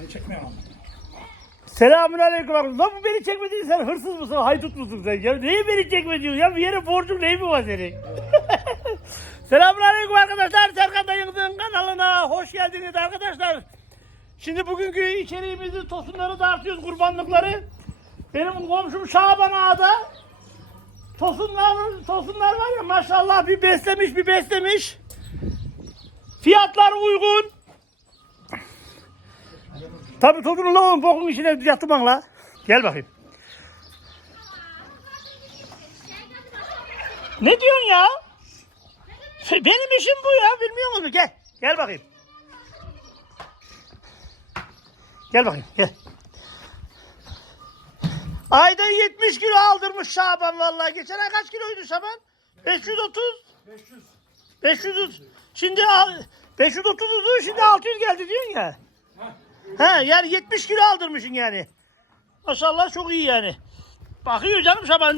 Ben çekmiyorum. Selamun aleyküm. Lan bu beni çekmedin sen hırsız mısın? Haydut musun sen? Ya neyi beni çekmediyorsun? Ya bir yere borcun neyi mi var senin? Selamun aleyküm arkadaşlar. Serkan Dayı'nın kanalına hoş geldiniz arkadaşlar. Şimdi bugünkü içeriğimizi tosunları dağıtıyoruz kurbanlıkları. Benim komşum Şaban Ağa'da tosunlar, tosunlar var ya maşallah bir beslemiş bir beslemiş. Fiyatlar uygun. Tabii tozunu la oğlum bokun içine yatırman la. Gel bakayım. Ne diyorsun ya? Benim işim bu ya bilmiyor musun? Gel. Gel bakayım. Gel bakayım gel. Ayda 70 kilo aldırmış Şaban vallahi. Geçen ay kaç kiloydu Şaban? 530. 500. 530. Şimdi al- 530'du şimdi 600 geldi diyorsun ya. Ha. He yani 70 kilo aldırmışsın yani. Maşallah çok iyi yani. Bakıyor canım Şaban.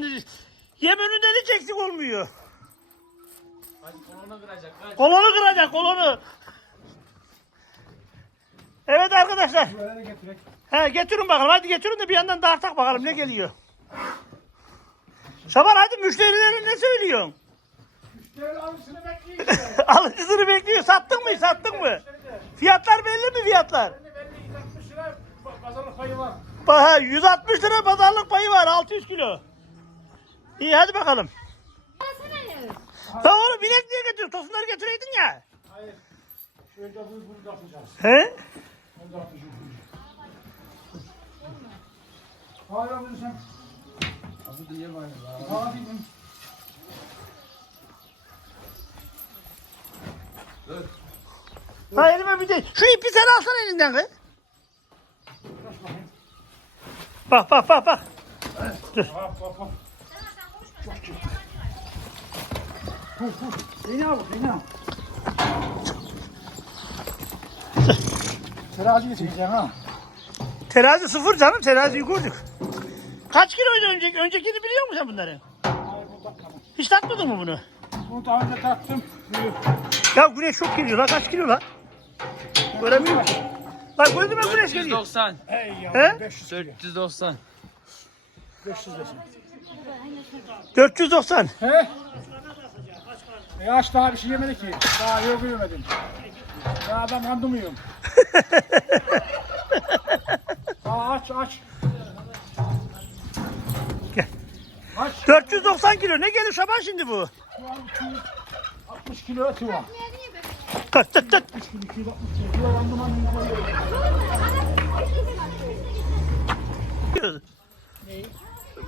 Yem önünden hiç eksik olmuyor. Hadi kolonu kıracak. Hadi. Kolonu kıracak kolonu. Evet arkadaşlar. He getirin bakalım. Hadi getirin de bir yandan dağıtak bakalım ne geliyor. Şaban hadi müşterilerin ne söylüyorsun? Müşteri alışını bekliyor. Alıcısını bekliyor. Sattın mı? Sattın mı? Fiyatlar belli mi fiyatlar? Şimdi belli 160 lira pa- pazarlık payı var. Baha 160 lira pazarlık payı var 600 kilo. İyi hadi bakalım. Ben onu bilet niye getiriyorsun? Tosunları getireydin ya. Hayır. Şöyle bunu bunu da atacağız. He? Bunu da atacağız. Hayır abi sen. Abi diye var ya. Hadi ben. Ha elime bir de. Şu ipi sen alsana elinden kız. Bak bak bak bak. Hop hop hop. Hu hu. Beni al, beni al. Terazi getireceksin ha. Terazi sıfır canım teraziyi gördük. Kaç kiloydu önceki? Öncekini biliyor musun sen bunları? Hayır. Hiç tatmadın mı bunu? Bunu daha önce taktım. Buyur. Ya güneş çok geliyor la kaç kilo la? Göremiyorum. Bak gördün mü güneş geliyor. 490. Hey ya He? 500 kilo. 490. 500 desin. 490. He? E aç daha bir şey yemedi ki. Daha yok yemedim. Daha ben kandımıyorum. daha aç aç. Gel. Aç. 490 kilo ne gelir Şaban şimdi bu? Şu an 260 kilo eti var. Tut tut tut. 3 kilo 260 kilo. Kilo randıman yüzde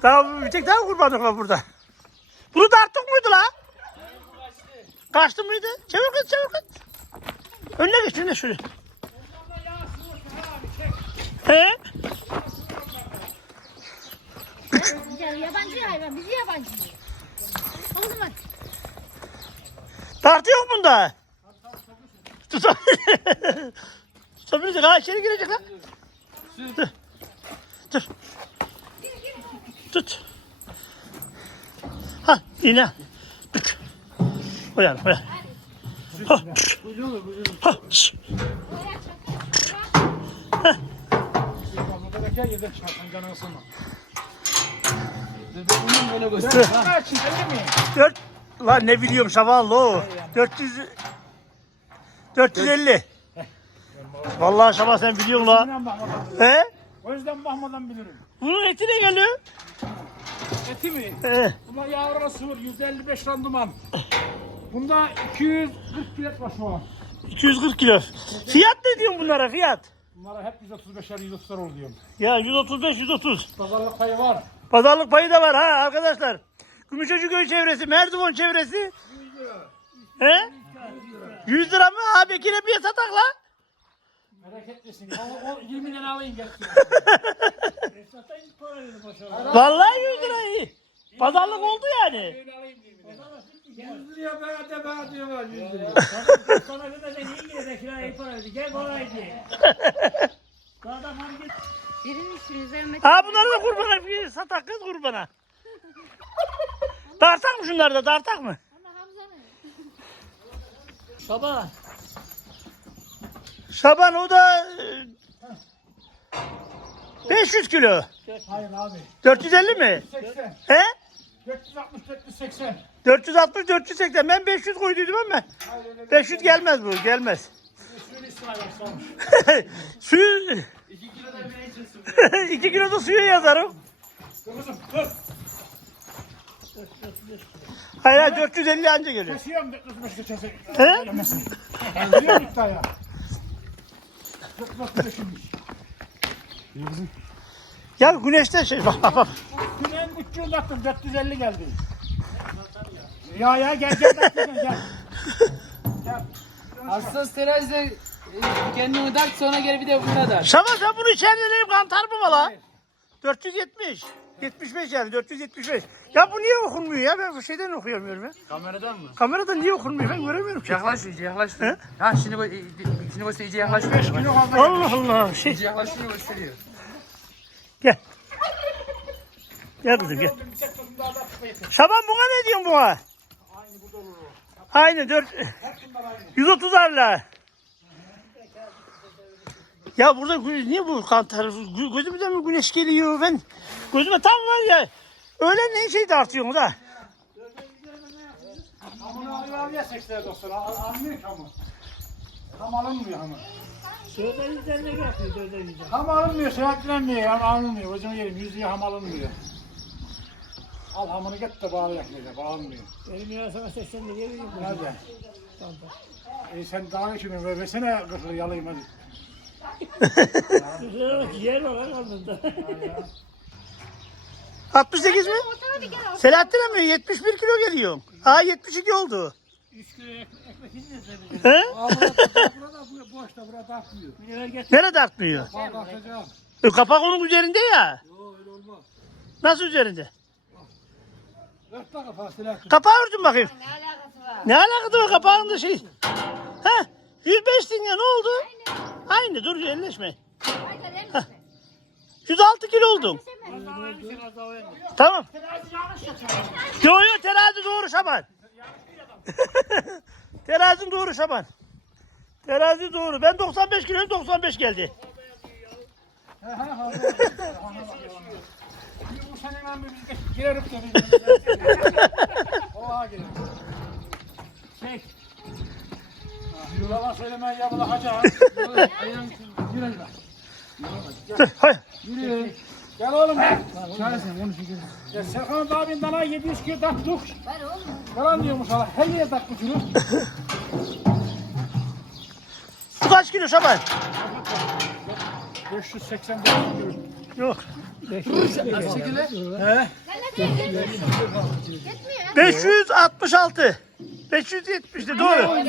Daha bir tek daha kurbanlık var burada. Bunu da arttık mıydı la? Kaçtı mıydı? Çevir kız çevir kız. Önüne geç önüne şöyle. He? Ya yabancı hayvan, bizi yabancı. O zaman Tartı yok bunda. Tutabilir. Tutabilecek ha içeri girecek ha. Dur. Dur. Tut. Ha iğne. Tut. Koyalım koyalım. Ha. Ha. Ha mi? Dört. Lan ne biliyorum Şavallı o. 400. 450. Vallahi Şaban sen biliyorsun la. İnan bakmadan. He? O yüzden bakmadan bilirim. Bunun eti ne geliyor? Eti mi? He. Bunda yavru sıvır 155 randıman. Bunda 240 kilo var şu an. 240 kilo. Fiyat ne diyorsun bunlara fiyat? Bunlara hep 135'er 130'lar ol diyorum. Ya 135 130. Pazarlık payı var. Pazarlık payı da var ha arkadaşlar. Gümüşhacıköy çevresi, Merdivan çevresi. He? 100 lira mı? Ha Bekir'e bir satak la. Bereketlisin. O, o 20 lira alayım gel. Vallahi 100 lira iyi. Pazarlık oldu yani. 100 liraya bana de bana diyorlar 100 liraya. Sana ödemeden iyi gire kirayı para ödedi. Gel hani git. birinin üstünüze ümmet. Ha bunları da kurbana bir satak kız kurbana. Dartak mı şunları da dartak mı? Baba. Şaban o da e, 500 kilo. Hayır abi. 450 mi? 80. He? 460 480. 460 480. Ben 500 koyduydum ama Hayır öyle 500 gelmez bu. Gelmez. suyunu istemez olmuş. Suyu 2 kilo da suya yazarım. Kızım dur. Hayır hayır 450 anca geliyor. Kesiyorum kızım işte kese. He? Kesiyor iddiaya. 465'miş. Ya güneşte şey bak. Güneyin uçuğunu attım 450 geldi. Ya ya gel gel gel gel. Hassas terazide kendini dert sonra gel bir de buna dert. Şaba sen bunu içeride kantar mı valla? 470. 75 yani 475. Ya bu niye okunmuyor ya? Ben bu şeyden okuyamıyorum ya. Kameradan mı? Kamerada niye okunmuyor? Ben göremiyorum ki. Yaklaş iyice yaklaş. He? Ha şimdi bu şimdi bu iyice yaklaş. 5 kilo. Allah Allah. Şey, İyice yaklaştığını gösteriyor. gel. Gel kızım gel. Da. Şaban buna ne diyorsun buna? Aynı bu dolu. Aynı 4 Hep bunlar aynı. 130 arla. Ya burada niye bu kantar? Gö- Gözümüzden mi güneş geliyor? Ben gözüme tam var ya. Öğlen ne şey tartıyorsun da? Hamını alıyor ya 80 dostlar. Al- Almıyor ki hamı. Ham alınmıyor hamı. Sözler üzerine yapıyor sözler. Ham alınmıyor, seyahatlenmiyor, ham alınmıyor. Hocam yerim, ham alınmıyor. Al hamını get de bağlayak böyle, bağlanmıyor. Benim ya sana 80 de geliyor. Nerede? E sen daha geçin, ver- versene kırkları yalayayım hadi. Bak yer var lan alnında. 68 mi? Motora bir kere Selahattin mi? 71 kilo geliyor. Ha 72 oldu. 3 kilo ek- ekmek yiyeceğiz tabii. He? Aa burada, burada bu boşta, burada. Nerede artmıyor? Atacağım. E, kapak onun üzerinde ya. Yok öyle olmaz. Nasıl üzerinde? Atın. Kapağı örtün bakayım. ne alakası var? Ne alakası var kapağında şey? Ha? 105'tin ya ne oldu? Aynı dur elleşme. 106 kilo oldum. Tamam. Yo yo terazi doğru Şaban. Terazin doğru Şaban. Terazi doğru. Ben 95 kilo 95 geldi. Yulala söylemeyin ya bunu hacı ha. Ayağım girer bak. Hayır. Yürü. Gel oğlum gel. Sen onu şükür. Ya Serkan abinin dana 700 kilo taktık. Ver oğlum. Yalan diyormuş hala. Her yere taktık şunu. Bu kaç kilo Şaban? 580 kilo. Yok. He? Ben ne diyeyim? Yetmiyor. 566. 570 de doğru.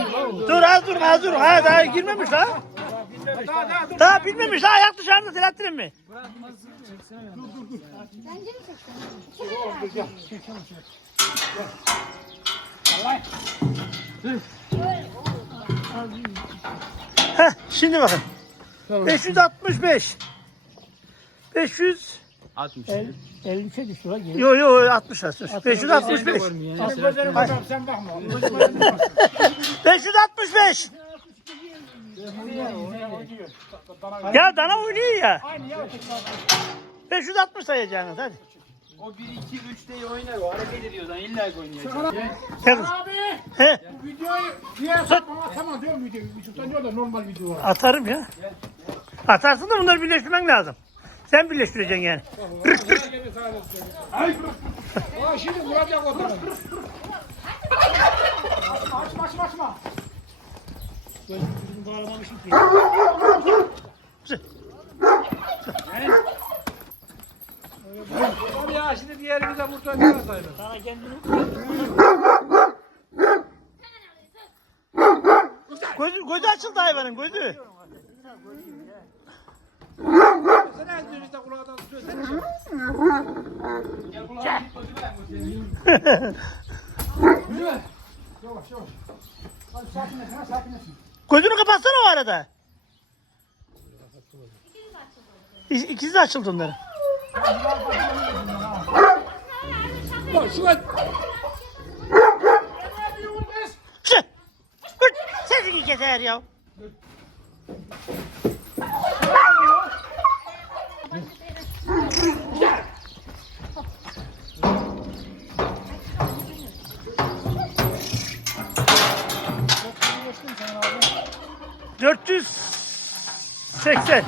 Dur az dur az dur. Ha daha girmemiş ha. Daha daha dur. Daha bilmemiş ha ayak dışarıda Selahattin mi? Bence. Heh şimdi bakın. 565. 500 60. 50'se düştü lan geri. Yo yo 60 60. 565. Sen bakma. 565. Ya dana oynuyor ya. Aynı ya. 560 sayacaksınız hadi. O 1 2 3 diye oynar o hareket ediyor lan illa oynayacak. Gel. Abi. He, Bu videoyu diğer satmama tamam diyor mu videoyu? YouTube'da diyor da normal video var. atarım ya. Atarsın da bunları birleştirmen lazım. Sen birleştireceksin yani. Ay. Aa şimdi vuracak o zaman. Açma açma açma. Gözümü bağlamamışım ki. Abi ya şimdi diğerini de burada bir atayım. Sana kendini Gözü, gözü açıldı hayvanın gözü. Sen eldivizde kulağından tutuyorsun. Yavaş yavaş. Hadi sakinleşin sakinleşin. Gözünü kapatsana o arada. İ- İkisi de açıldı onların. Bak şu an. Keser ya. 480.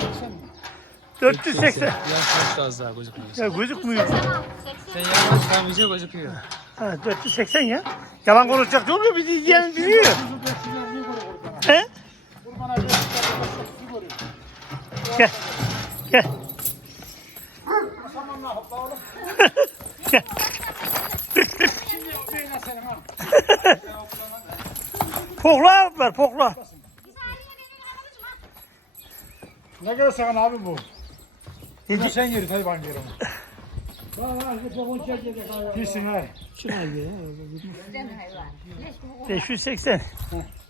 480. Yaş az daha gözükmüyor. Ya gözükmüyor. 80. Sen yavaş kalmayınca gözüküyor. Ha, 480 ya. Yalan konuşacak yok mu? Bizi izleyen biliyor. He? Gel. Gel. Gel. Pokla aldılar pokla. Ne göre sana abi bu? Bunu sen yeri hayvan yeri onu. Gitsin ha. 580.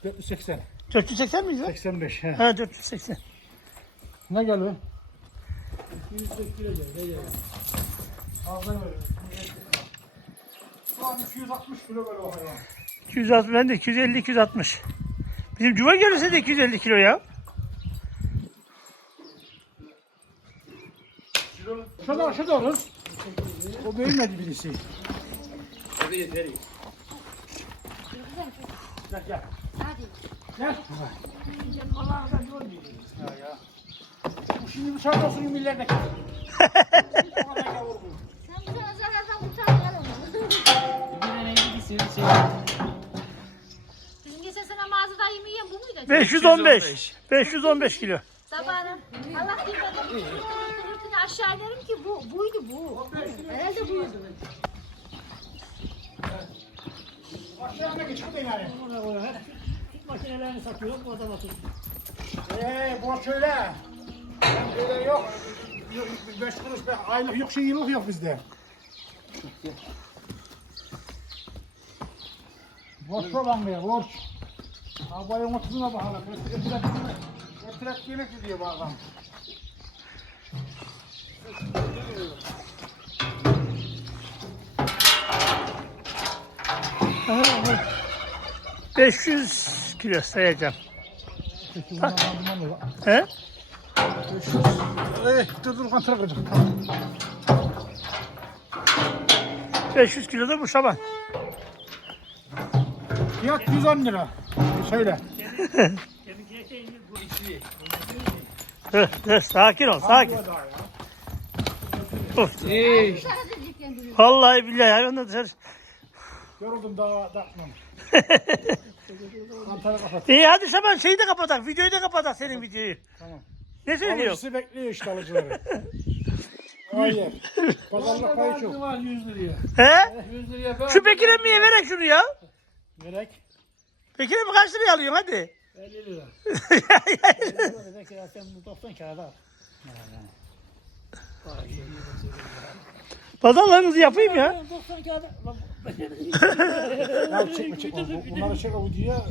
480. 480 miydi? o? 85 he. Ha 480. Ne geliyor? 240 kilo geliyor. Fazla böyle. Şu an 260 kilo böyle o hayvan. 260 ben de 250 260. Bizim cuva gelirse de 250 kilo ya. Şurada şurada olur. O büyümedi birisi. Gel gel. Hadi. Gel. Ya ya. Bu şimdi dışarıda suyun millerine bu. Sen bu sana zarardan kurtar onu. Bir tane bir sürü şey. Bizim geçen sene mağazada yemeyen bu muydu? 515. 515 kilo. Sabahın Allah bilmeden hırtını aşağı inerim ki bu buydu bu. Herhalde buydu. Aşağıya geçip yani. Makinelerini satıyor. Bu adam atıyor. Eee borç öyle. Ben öyle yok. Beş kuruş be, aylık yok şey yıllık yok bizde. Borç olan be borç. Arabanın otuzuna bakalım. Götürek götürek yemek diyor bazen. Ha, 500 kilo sayacağım. He? Eee dur dur kontrol edecek. Tamam. 500 kilo da bu şaban. Fiyat 110 lira. Söyle. Sakin ol, sakin. Of, kendini. vallahi billahi hayvanlar dışarı. Yoruldum daha. Antara kapat. İyi hadi Şaban şeyi de kapatak, videoyu da kapatak senin videoyu. Tamam. Ne söylüyor? Alıcısı bekliyor işte alıcıları. Hayır. Pazarlık payı çok. var 100 liraya. He? 100 liraya ben. Şu Bekir emmiye verek şunu ya. Gerek. Bekir emmi kaç liraya alıyorsun hadi. 50 lira. Demek ki sen bu 90 kağıda al. Pazarlarınızı yapayım ya. 90 kağıda. Lan Ya çekme çekme. Bu- Bunları çek o videoya